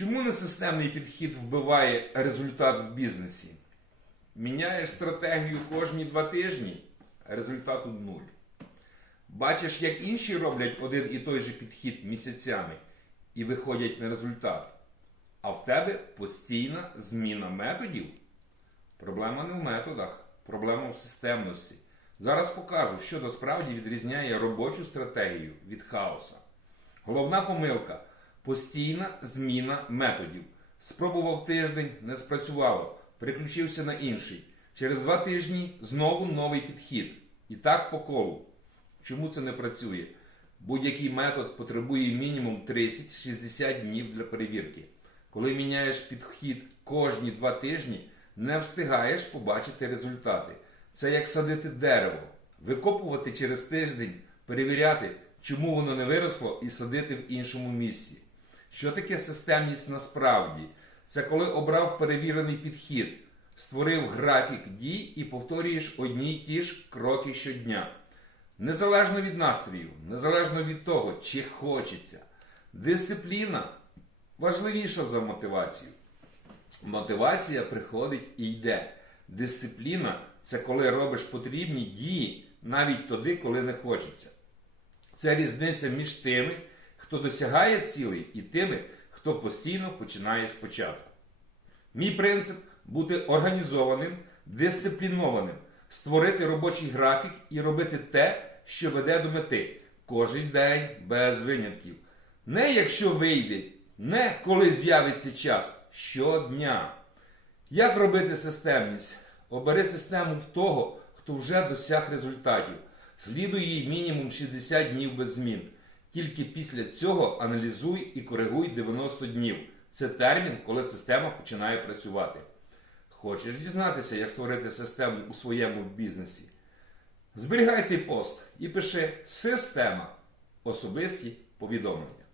Чому несистемний підхід вбиває результат в бізнесі? Міняєш стратегію кожні два тижні, а результату нуль. Бачиш, як інші роблять один і той же підхід місяцями і виходять на результат. А в тебе постійна зміна методів. Проблема не в методах, проблема в системності. Зараз покажу, що насправді відрізняє робочу стратегію від хаоса. Головна помилка постійна зміна методів. Спробував тиждень, не спрацювало, переключився на інший. Через два тижні знову новий підхід. І так по колу. Чому це не працює? Будь-який метод потребує мінімум 30-60 днів для перевірки. Коли міняєш підхід кожні два тижні, не встигаєш побачити результати. Це як садити дерево, викопувати через тиждень, перевіряти, чому воно не виросло, і садити в іншому місці. Що таке системність насправді? Це коли обрав перевірений підхід, створив графік дій і повторюєш одні й ті ж кроки щодня. Незалежно від настрою, незалежно від того, чи хочеться. Дисципліна важливіша за мотивацію. Мотивація приходить і йде. Дисципліна це коли робиш потрібні дії навіть тоді, коли не хочеться. Це різниця між тими, хто досягає цілей, і тими, хто постійно починає спочатку. Мій принцип бути організованим, дисциплінованим, створити робочий графік і робити те, що веде до мети кожен день без винятків. Не якщо вийде, не коли з'явиться час, щодня. Як робити системність? Обери систему в того, хто вже досяг результатів. Слідуй їй мінімум 60 днів без змін. Тільки після цього аналізуй і коригуй 90 днів. Це термін, коли система починає працювати. Хочеш дізнатися, як створити систему у своєму бізнесі? Зберігай цей пост і пиши система особисті повідомлення.